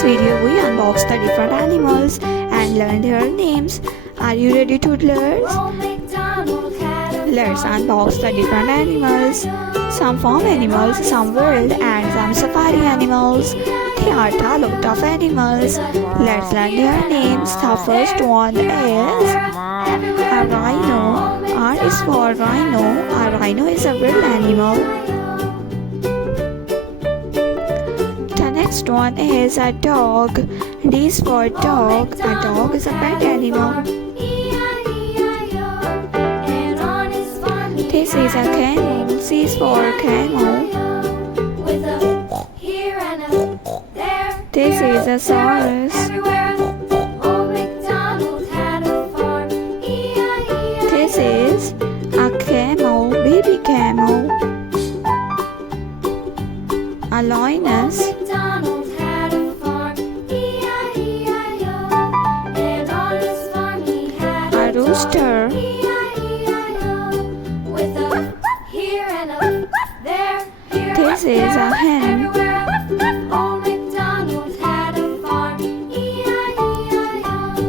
this video, we unbox the different animals and learn their names. Are you ready, toddlers? Let's unbox the different animals. Some farm animals, some wild, and some safari animals. There are a lot of animals. Let's learn their names. The first one is a rhino. R is for rhino. A rhino is a wild animal. The next one is a dog. D is for dog. A dog is a pet animal. This is a camel. C is for camel. This is a saurus. This is a camel, baby camel. A lioness. A rooster. This is a hen.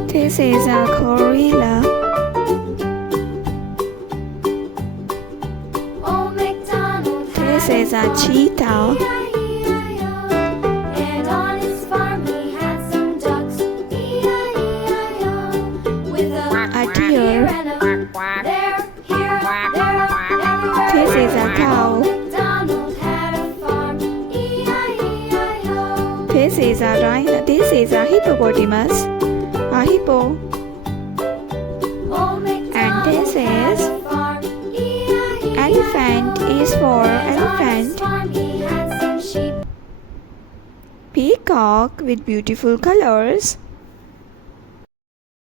This is a gorilla. This is a cheetah. A deer. This is a cow. This is a rhino. This is a hippopotamus. A hippo. And this is elephant. Is for elephant. Peacock with beautiful colors.